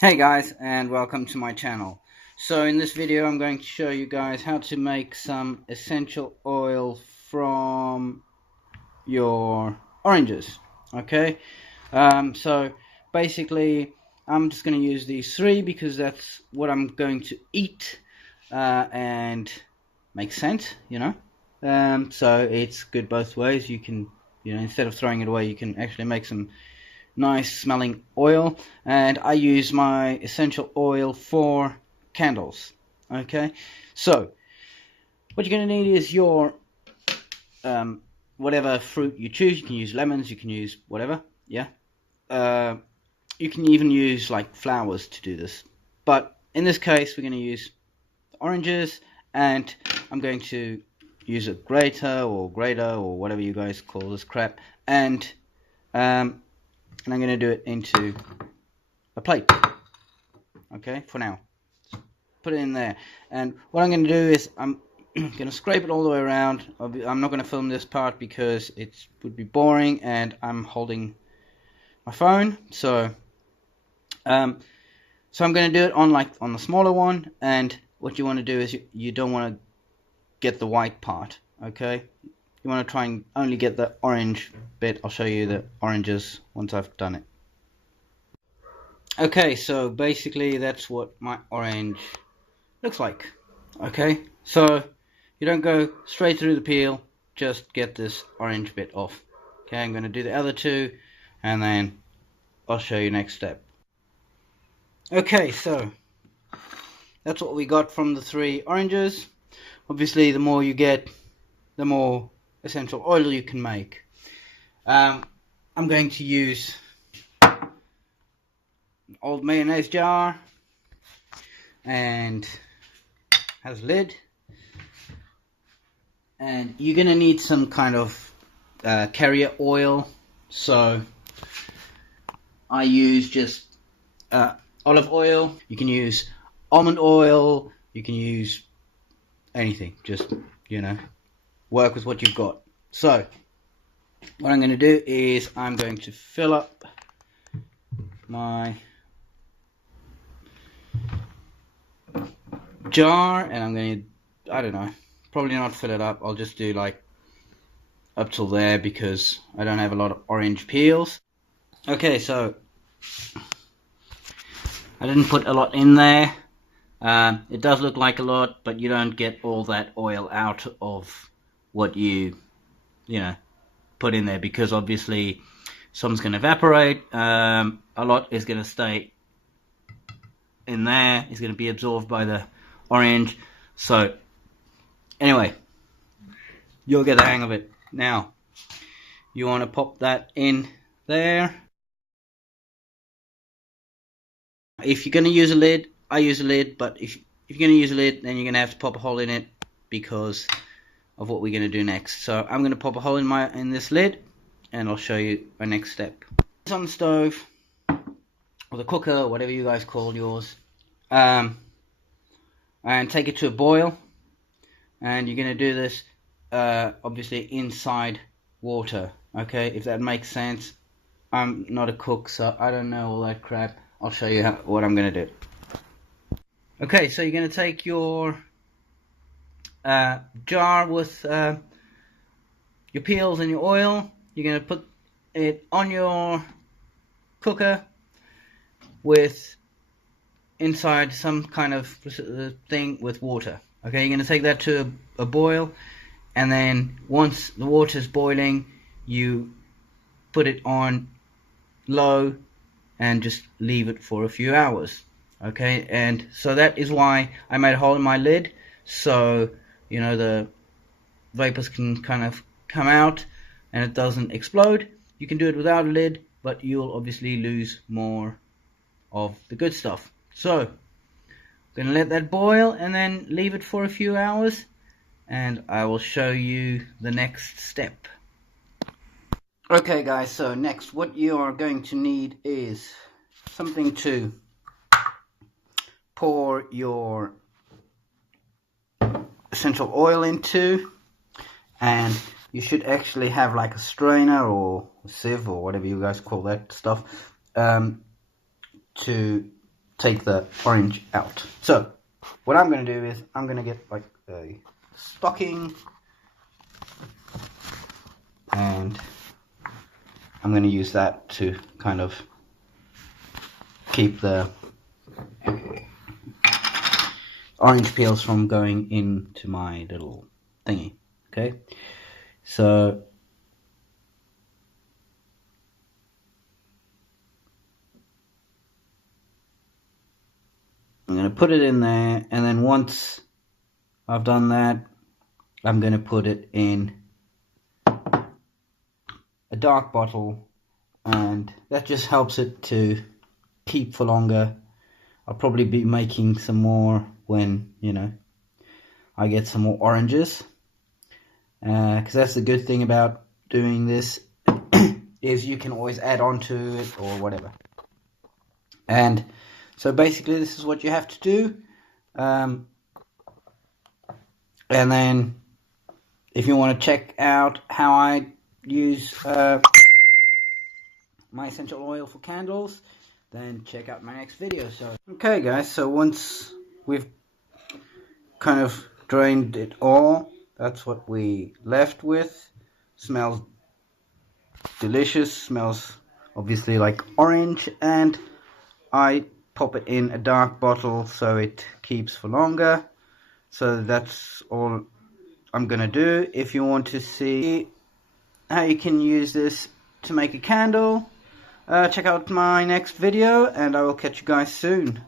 Hey guys, and welcome to my channel. So in this video I'm going to show you guys how to make some essential oil from your oranges. Okay, so basically I'm just going to use these three because that's what I'm going to eat, and makes sense, so it's good both ways. You can, instead of throwing it away, you can actually make some nice smelling oil, and I use my essential oil for candles. Okay, so what you're going to need is your whatever fruit you choose. You can use lemons, you can use whatever, yeah. You can even use like flowers to do this, but in this case we're going to use oranges, and I'm going to use a grater or whatever you guys call this crap, and I'm going to do it into a plate. Okay, for now, put it in there, and what I'm going to do is I'm going to scrape it all the way around. I'm not going to film this part because it would be boring, and I'm holding my phone, so I'm going to do it on the smaller one. And what you want to do is you don't want to get the white part. Okay, you want to try and only get the orange bit. I'll show you the oranges once I've done it. Okay, so basically that's what my orange looks like. Okay, so you don't go straight through the peel, just get this orange bit off. Okay, I'm going to do the other two, and then I'll show you next step. Okay, so that's what we got from the three oranges. Obviously, the more you get, the more essential oil you can make. I'm going to use old mayonnaise jar, and has a lid, and you're gonna need some kind of carrier oil. So I use just olive oil. You can use almond oil, you can use anything, just work with what you've got. So what I'm going to do is I'm going to fill up my jar, and I'm going to, I don't know, probably not fill it up. I'll just do like up till there because I don't have a lot of orange peels. Okay, so I didn't put a lot in there. It does look like a lot, but you don't get all that oil out of what you put in there, because obviously some's going to evaporate. A lot is going to stay in there, is going to be absorbed by the orange. So anyway, you'll get the hang of it. Now you want to pop that in there. If you're going to use a lid, I use a lid, but if you're going to use a lid, then you're going to have to pop a hole in it because of what we're going to do next. So I'm going to pop a hole in this lid, and I'll show you my next step. It's on the stove, or the cooker, whatever you guys call yours, and take it to a boil. And you're going to do this obviously inside water. Okay, if that makes sense. I'm not a cook, so I don't know all that crap. I'll show you what I'm going to do. Okay, so you're going to take your jar with your peels and your oil. You're going to put it on your cooker with inside some kind of thing with water. Okay, you're going to take that to a boil, and then once the water's boiling, you put it on low and just leave it for a few hours. Okay, and so that is why I made a hole in my lid, so the vapors can kind of come out and it doesn't explode. You can do it without a lid, but you'll obviously lose more of the good stuff. So I'm gonna let that boil and then leave it for a few hours, and I will show you the next step. Okay guys, so next what you are going to need is something to pour your essential oil into, and you should actually have like a strainer or a sieve or whatever you guys call that stuff to take the orange out. So what I'm going to do is I'm going to get like a stocking, and I'm going to use that to kind of keep the orange peels from going into my little thingy. Okay, so I'm going to put it in there, and then once I've done that, I'm going to put it in a dark bottle, and that just helps it to keep for longer. I'll probably be making some more when, you know, I get some more oranges, because that's the good thing about doing this is you can always add on to it or whatever. And so basically this is what you have to do, and then if you want to check out how I use my essential oil for candles, then check out my next video. So okay guys, so once we've kind of drained it all, that's what we left with. Smells delicious, smells obviously like orange, and I pop it in a dark bottle so it keeps for longer. So that's all I'm gonna do. If you want to see how you can use this to make a candle, check out my next video, and I will catch you guys soon.